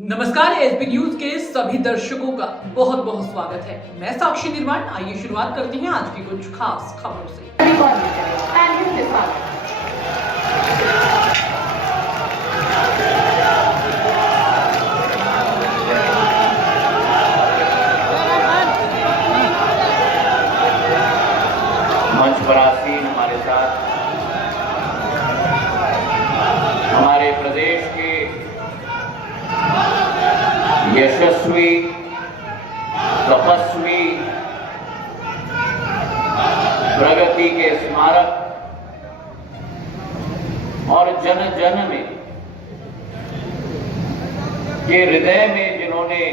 नमस्कार, SB news के सभी दर्शकों का बहुत बहुत स्वागत है। मैं साक्षी निर्माण। आइए शुरुआत करते हैं आज की कुछ खास खबरों से। मंच पर आसीन हमारे साथ हमारे प्रदेश के यशस्वी, तपस्वी, प्रगति के स्मारक और जन जन में के हृदय में जिन्होंने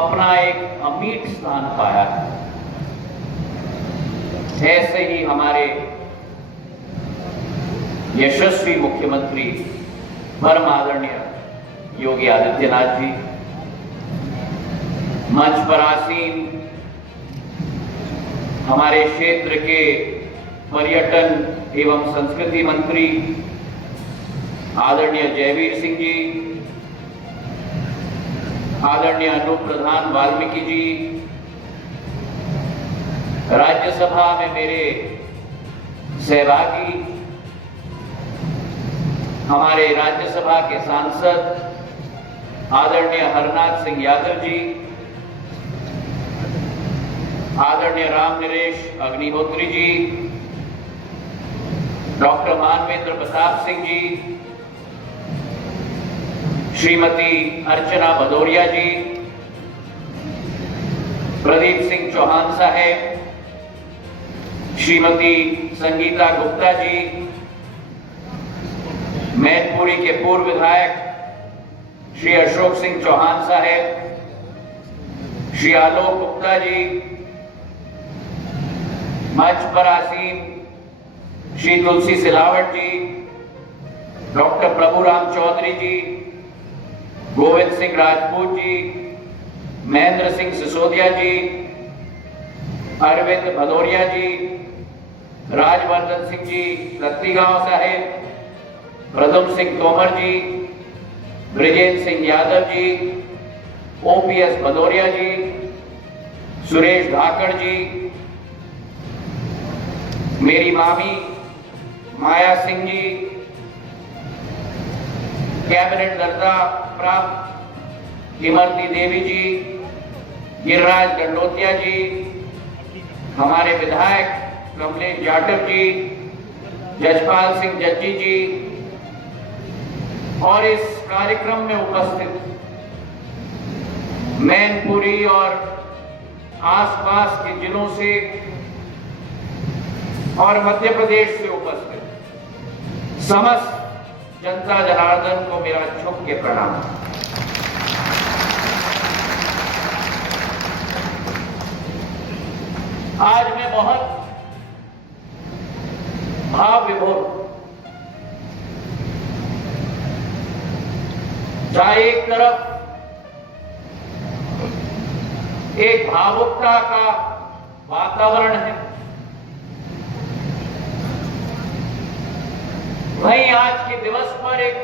अपना एक अमिट स्थान पाया है, ऐसे ही हमारे यशस्वी मुख्यमंत्री परम आदरणीय योगी आदित्यनाथ जी, मंच पर आसीन हमारे क्षेत्र के पर्यटन एवं संस्कृति मंत्री आदरणीय जयवीर सिंह जी, आदरणीय अनूप प्रधान वाल्मीकि जी, राज्यसभा में मेरे सहभागी हमारे राज्यसभा के सांसद आदरणीय हरनाथ सिंह यादव जी, आदरणीय राम नरेश अग्निहोत्री जी, डॉक्टर मानवेंद्र प्रताप सिंह जी, श्रीमती अर्चना भदौरिया जी, प्रदीप सिंह चौहान साहब, श्रीमती संगीता गुप्ता जी, मैनपुरी के पूर्व विधायक श्री अशोक सिंह चौहान साहब, श्री आलोक गुप्ता जी, मंच पर आसीन श्री तुलसी सिलावट जी, डॉक्टर प्रभुराम चौधरी जी, गोविंद सिंह राजपूत जी, महेंद्र सिंह सिसोदिया जी, अरविंद भदौरिया जी, राजवर्धन सिंह जी लत्तीगांव साहेब, प्रदुम सिंह तोमर जी, ब्रिजेंद्र सिंह यादव जी, ओपीएस भदौरिया जी, सुरेश धाकड़ जी, मेरी मामी माया सिंह जी, कैबिनेट दर्जा प्राप्त इमरती देवी जी, गिरिराज दंडोतिया जी, हमारे विधायक कमलेश जाटव जी, जजपाल सिंह जज्जी जी और इस कार्यक्रम में उपस्थित मैनपुरी और आसपास के जिलों से और मध्य प्रदेश से उपस्थित समस्त जनता जनार्दन को मेरा झुक के प्रणाम। आज मैं बहुत भाव विभोर, जहां एक तरफ एक भावुकता का वातावरण है, वहीं आज के दिवस पर एक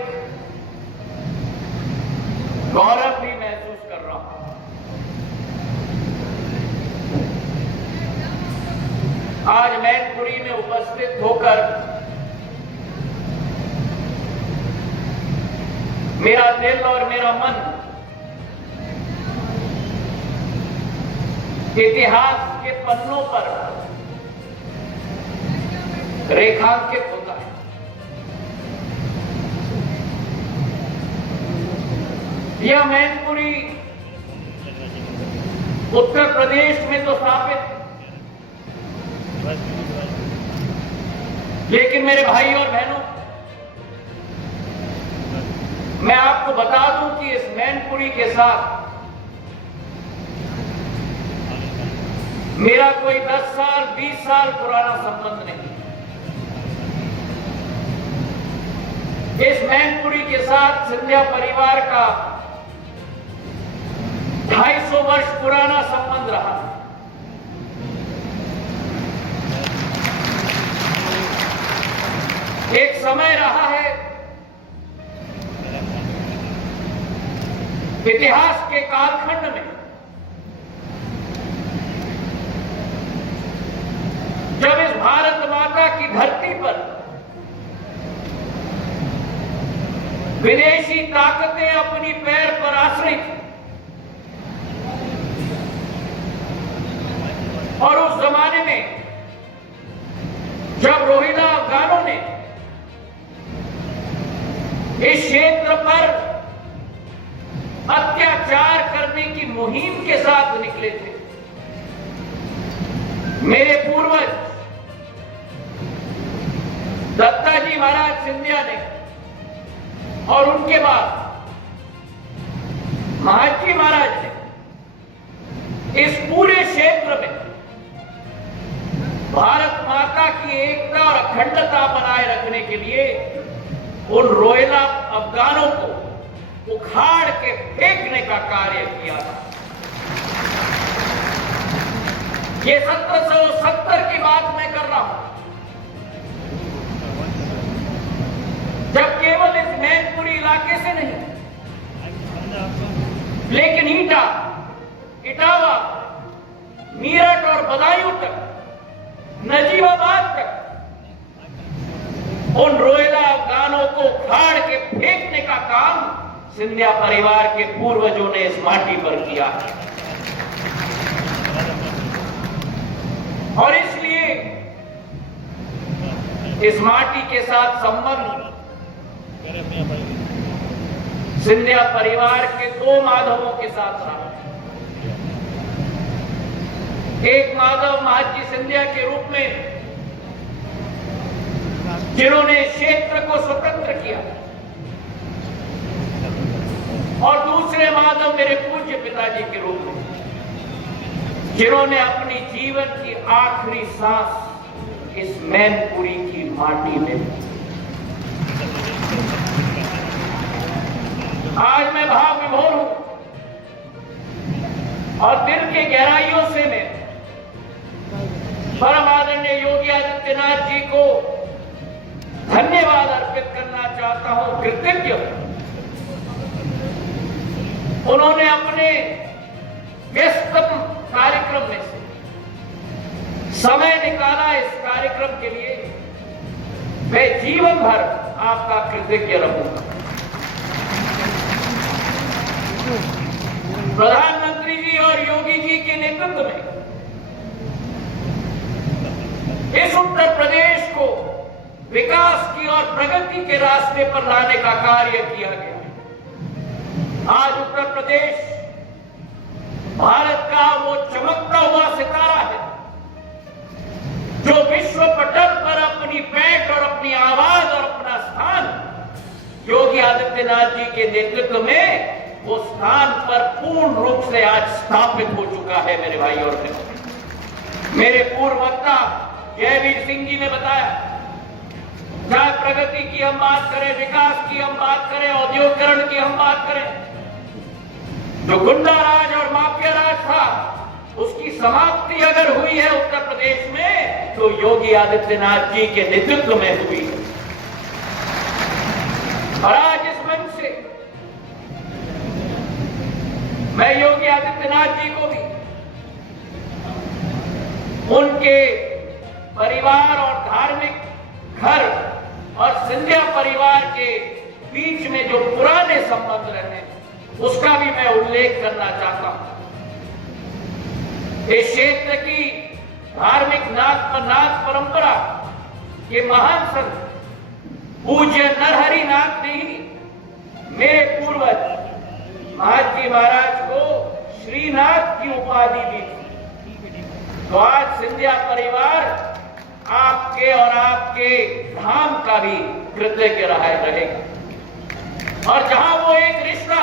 गौरव भी महसूस कर रहा हूं। आज मैनपुरी में उपस्थित होकर मेरा दिल और मेरा मन इतिहास के पन्नों पर रेखांकित होता है। यह मैनपुरी उत्तर प्रदेश में तो स्थापित, लेकिन मेरे भाई और बहनों, मैं आपको बता दूं कि इस मैनपुरी के साथ मेरा कोई 10 साल 20 साल पुराना संबंध नहीं। इस मैनपुरी के साथ सिंधिया परिवार का 250 वर्ष पुराना संबंध रहा। एक समय रहा है इतिहास के कालखंड में जब इस भारत माता की धरती पर विदेशी ताकतें अपनी पैर पर आश्रित थी और उस जमाने में जब रोहिंग्या अफगानों ने इस क्षेत्र पर अत्याचार करने की मुहिम के साथ निकले थे, मेरे पूर्वज दत्ताजी महाराज सिंधिया ने और उनके बाद महाजी महाराज ने इस पूरे क्षेत्र में भारत माता की एकता और अखंडता बनाए रखने के लिए उन रोहिंग्या अफगानों को उखाड़ के फेंकने का कार्य किया था। ये 1770 की बात मैं कर रहा हूं, जब केवल इस मैनपुरी इलाके से नहीं लेकिन ईटा, इटावा, मीरठ और बदायूं तक, नजीबाबाद तक उन रोहिंग्या अफगानों को उखाड़ के फेंकने का काम सिंधिया परिवार के पूर्वजों ने इस माटी पर किया और इसलिए इस माटी के साथ संबंध सिंधिया परिवार के दो माधवों के साथ रहा। एक माधव महाजी सिंधिया के रूप में जिन्होंने क्षेत्र को स्वतंत्र किया और दूसरे माधव मेरे पूज्य पिताजी के रूप में जिन्होंने अपनी जीवन की आखिरी सांस इस मैनपुरी की माटी में दी। आज मैं भाव विभोर हूं और दिल के गहराइयों से मैं परम आदरणीय योगी आदित्यनाथ जी को धन्यवाद अर्पित करना चाहता हूं, कृतज्ञ। उन्होंने अपने व्यस्तम कार्यक्रम में से समय निकाला इस कार्यक्रम के लिए, मैं जीवन भर आपका कृतज्ञ रहूंगा। प्रधानमंत्री जी और योगी जी के नेतृत्व में इस उत्तर प्रदेश को विकास की और प्रगति के रास्ते पर लाने का कार्य किया गया। आज उत्तर प्रदेश भारत का वो चमकता हुआ सितारा है जो विश्व पटल पर अपनी पैठ और अपनी आवाज और अपना स्थान योगी आदित्यनाथ जी के नेतृत्व में वो स्थान पर पूर्ण रूप से आज स्थापित हो चुका है। मेरे भाई और बहनों, मेरे पूर्व वक्ता जयवीर सिंह जी ने बताया, चाहे प्रगति की हम बात करें, विकास की हम बात करें, औद्योगिकरण की हम बात करें, जो गुंडा राज और माफिया राज था उसकी समाप्ति अगर हुई है उत्तर प्रदेश में तो योगी आदित्यनाथ जी के नेतृत्व में हुई है। और आज इस मंच से मैं योगी आदित्यनाथ जी को भी उनके परिवार और धार्मिक घर और सिंधिया परिवार के बीच में जो पुराने संबंध रहे उसका भी मैं उल्लेख करना चाहता हूं। इस क्षेत्र की धार्मिक नाथ परंपरा के महान संत पूज्य नरहरि नाथ ने ही मेरे पूर्वज महाजी महाराज को श्रीनाथ की उपाधि दी थी। तो आज सिंधिया परिवार आपके और आपके धाम का भी कृतज्ञ रहेगा। और जहां वो एक रिश्ता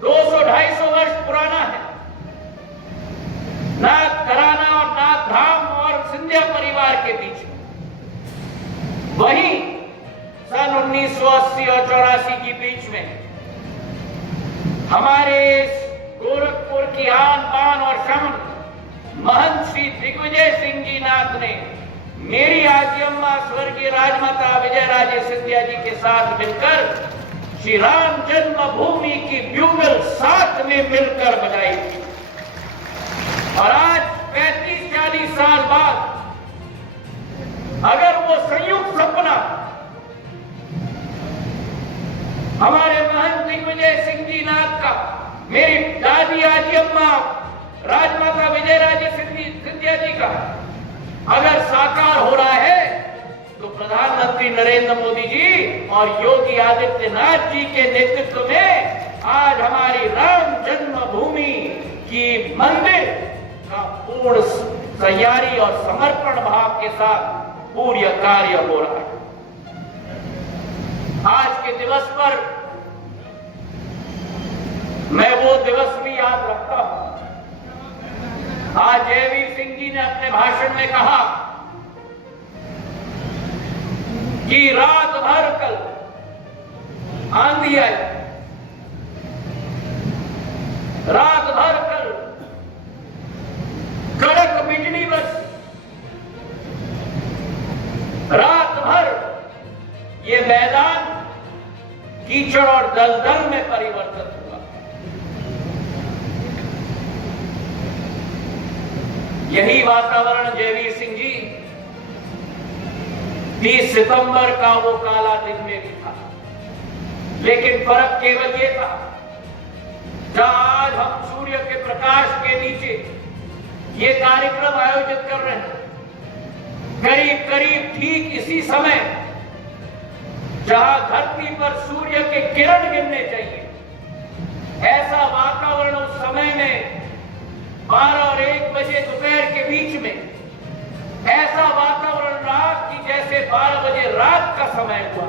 200-250 वर्ष पुराना है, नाथ घराना और नाथ धाम और सिंधिया परिवार के बीच में, वहीं सन 1980 और 84 के बीच में हमारे गोरखपुर की आन बान और शान महंत श्री दिग्विजय सिंह जी नाथ ने मेरी आजी अम्मा स्वर्गीय राजमाता विजय राजे सिंधिया जी के साथ मिलकर श्री राम जन्मभूमि की ब्यूगल साथ में मिलकर बजाई थी। और आज 35-40 साल बाद अगर वो संयुक्त सपना हमारे महंत दिग्विजय सिंह जी नाथ का, मेरी दादी आजी अम्मा राजमाता विजय राजे सिंधिया जी का अगर साकार हो रहा है, तो प्रधानमंत्री नरेंद्र मोदी जी और योगी आदित्यनाथ जी के नेतृत्व में आज हमारी राम जन्मभूमि की मंदिर का पूर्ण तैयारी और समर्पण भाव के साथ पूर्ण कार्य हो रहा है। आज के दिवस पर मैं वो दिवस भी याद रखता हूं। आज जयवीर सिंह जी ने अपने भाषण में कहा कि रात भर कल आंधी आई, रात भर कल कड़क बिजली बरसी, रात भर ये मैदान कीचड़ और दलदल में परिवर्तित हुआ। यही वातावरण जयवीर सिंह जी 30 सितंबर का वो काला दिन में भी था। लेकिन फर्क केवल ये था, जहां आज हम सूर्य के प्रकाश के नीचे ये कार्यक्रम आयोजित कर रहे हैं, करीब करीब ठीक इसी समय जहां धरती पर सूर्य के किरण गिरने चाहिए, ऐसा वातावरण उस समय में 12 और 1 बजे दोपहर के बीच में ऐसा वातावरण रहा कि जैसे 12 बजे रात का समय हुआ।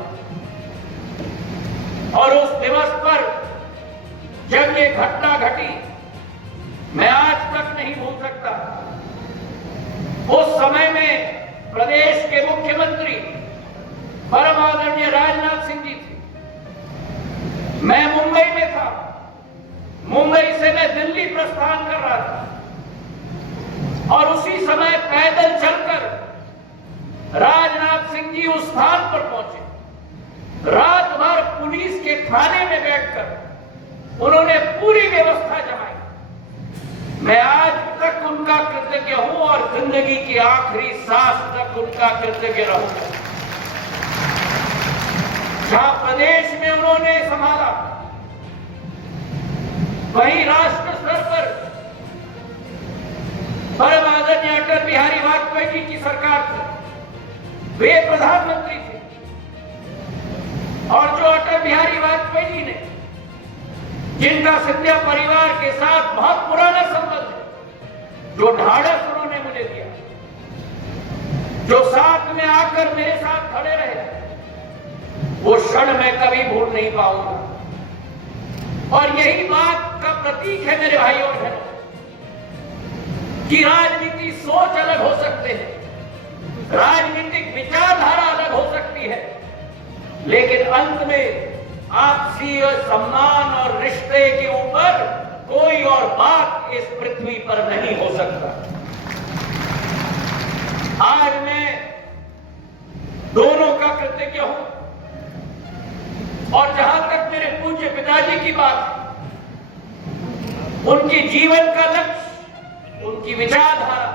और उस दिवस पर जब ये घटना घटी, मैं आज तक नहीं भूल सकता। उस समय में प्रदेश के मुख्यमंत्री परम आदरणीय राजनाथ सिंह जी थे। मैं मुंबई में था। मुंबई से मैं दिल्ली प्रस्थान कर रहा था और उसी समय पैदल चलकर राजनाथ सिंह जी उस स्थान पर पहुंचे। रात भर पुलिस के थाने में बैठकर उन्होंने पूरी व्यवस्था जमाई। मैं आज तक उनका कृतज्ञ हूं और जिंदगी की आखिरी सांस तक उनका कृतज्ञ रहूंगा। जहां प्रदेश में उन्होंने संभाला, वहीं राष्ट्र स्तर पर परम आदरणीय अटल बिहारी वाजपेयी जी की सरकार थी, वे प्रधानमंत्री थे। और जो अटल बिहारी वाजपेयी जी ने, जिनका सिंधिया परिवार के साथ बहुत पुराना संबंध है, जो ढाढ़स उन्होंने मुझे दिया, जो साथ में आकर मेरे साथ खड़े रहे, वो क्षण मैं कभी भूल नहीं पाऊंगा। और यही बात का प्रतीक है मेरे भाइयों और बहनों कि राजनीति सोच अलग हो सकते हैं, राजनीतिक विचारधारा अलग हो सकती है, लेकिन अंत में आपसी सम्मान और रिश्ते के ऊपर कोई और बात इस पृथ्वी पर नहीं हो सकता। आज मैं दोनों का कृतज्ञ हूं। और जहां तक मेरे पूज्य पिताजी की बात, उनके जीवन का लक्ष्य, उनकी विचारधारा,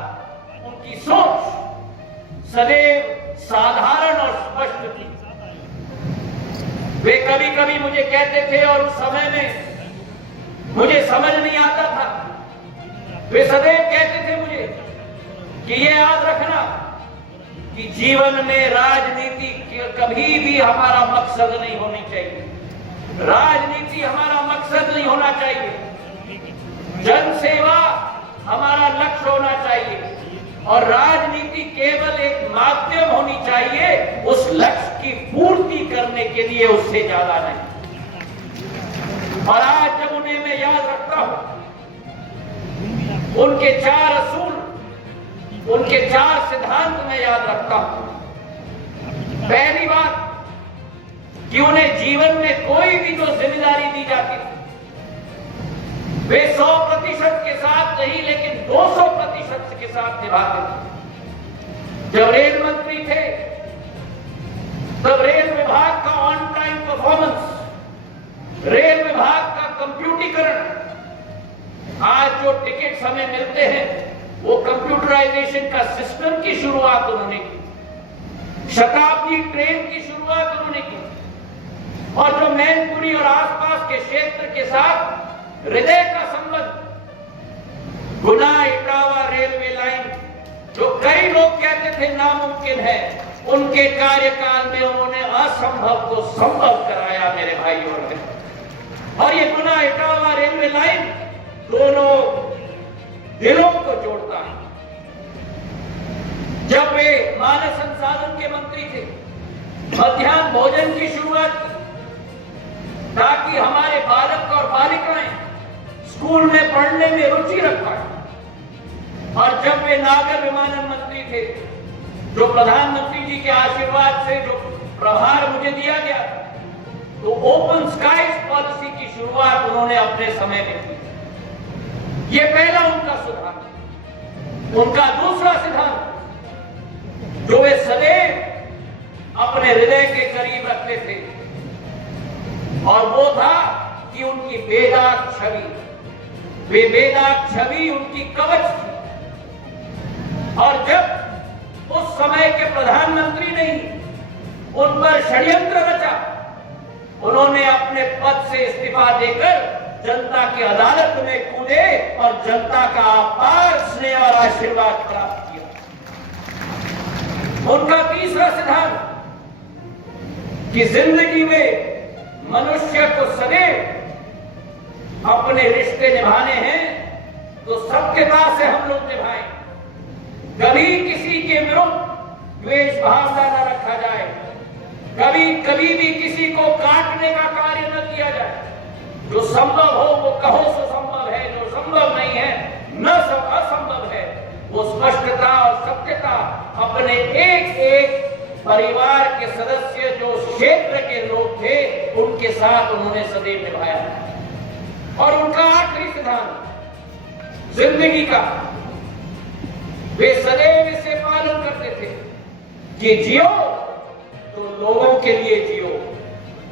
उनकी सोच सदैव साधारण और स्पष्ट थी। वे कभी कभी मुझे कहते थे, और उस समय में मुझे समझ नहीं आता था, वे सदैव कहते थे मुझे कि ये याद रखना कि जीवन में राजनीति कभी भी हमारा मकसद नहीं होनी चाहिए। राजनीति हमारा मकसद नहीं होना चाहिए। जन सेवा हमारा लक्ष्य होना चाहिए और राजनीति केवल एक माध्यम होनी चाहिए उस लक्ष्य की पूर्ति करने के लिए, उससे ज्यादा नहीं। और आज जब उन्हें मैं याद रखता हूं, उनके 4 असूल, उनके 4 सिद्धांत मैं याद रखता हूं। पहली बात कि उन्हें जीवन में कोई भी जो जिम्मेदारी दी जाती थी, वे 100% के साथ नहीं, लेकिन 200% के साथ निभाते थे। जब रेल मंत्री थे तब रेल विभाग का ऑन टाइम परफॉर्मेंस, रेल विभाग का कंप्यूटरीकरण, आज जो टिकट्स हमें मिलते हैं वो कंप्यूटराइजेशन का सिस्टम की शुरुआत उन्होंने की, शताब्दी ट्रेन की शुरुआत उन्होंने की, और जो मैनपुरी और आसपास के क्षेत्र के साथ हृदय का संबंध, गुना इटावा रेलवे लाइन, जो कई लोग कहते थे नामुमकिन है, उनके कार्यकाल में उन्होंने असंभव को संभव कराया मेरे भाइयों और बहनों। और ये गुना इटावा रेलवे लाइन दोनों दिलों को जोड़ता है। जब वे मानव संसाधन के मंत्री थे, मध्याह्न भोजन की शुरुआत की ताकि हमारे बालक और बालिकाएं स्कूल में पढ़ने में रुचि रख पाए। और जब वे नागर विमानन मंत्री थे, जो प्रधानमंत्री जी के आशीर्वाद से जो प्रभार मुझे दिया गया, तो ओपन स्काईज पॉलिसी की शुरुआत उन्होंने अपने समय में की। ये पहला उनका सिद्धांत। उनका दूसरा सिद्धांत जो वे सदैव अपने हृदय के करीब रखते थे, और वो था कि उनकी बेदाग छवि, वे बेदाग छवि उनकी कवच थी। और जब उस समय के प्रधानमंत्री ने उन पर षड्यंत्र रचा, उन्होंने अपने पद से इस्तीफा देकर जनता की अदालत में कूदे और जनता का अपार स्नेह और आशीर्वाद प्राप्त किया। उनका तीसरा सिद्धांत कि जिंदगी में मनुष्य को सदैव अपने रिश्ते निभाने हैं तो सत्यता से हम लोग निभाएं, कभी किसी के विरुद्ध द्वेष भावना न रखा जाए, कभी भी किसी को काटने का कार्य न किया जाए। जो संभव हो वो कहो सो संभव है, जो संभव नहीं है न सब असंभव है, वो स्पष्टता और सत्यता अपने एक एक परिवार के सदस्य जो क्षेत्र के लोग थे उनके साथ उन्होंने सदैव निभाया। और उनका आखिरी सिद्धांत जिंदगी का, वे सदैव इसे पालन करते थे कि जियो तो लोगों के लिए जियो,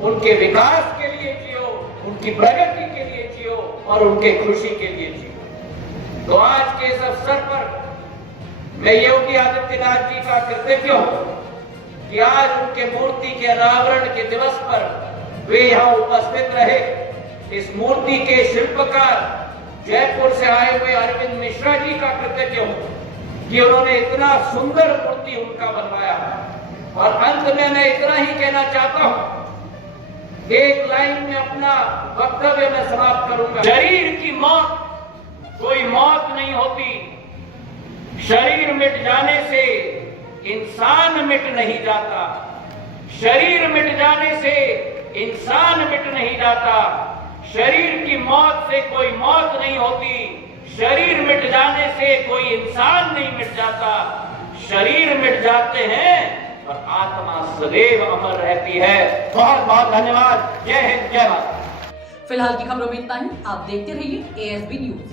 उनके विकास के लिए जियो, उनकी प्रगति के लिए जियो और उनके खुशी के लिए जियो। तो आज के इस अवसर पर मैं योगी आदित्यनाथ जी का कृतज्ञ हूं कि आज उनके मूर्ति के अनावरण के दिवस पर वे यहाँ उपस्थित रहे। इस मूर्ति के शिल्पकार जयपुर से आए हुए अरविंद मिश्रा जी का कृतज्ञ हूं कि उन्होंने इतना सुंदर मूर्ति उनका बनवाया। और अंत में मैं इतना ही कहना चाहता हूं, एक लाइन में अपना वक्तव्य मैं समाप्त करूंगा। शरीर की मौत कोई मौत नहीं होती, शरीर मिट जाने से इंसान मिट नहीं जाता, शरीर मिट जाने से इंसान मिट नहीं जाता, शरीर की मौत से कोई मौत नहीं होती, शरीर मिट जाने से कोई इंसान नहीं मिट जाता, शरीर मिट जाते हैं और आत्मा सदैव अमर रहती है। बहुत बहुत धन्यवाद। जय हिंद, जय भारत। फिलहाल की खबरों में इतना ही। आप देखते रहिए ASB न्यूज।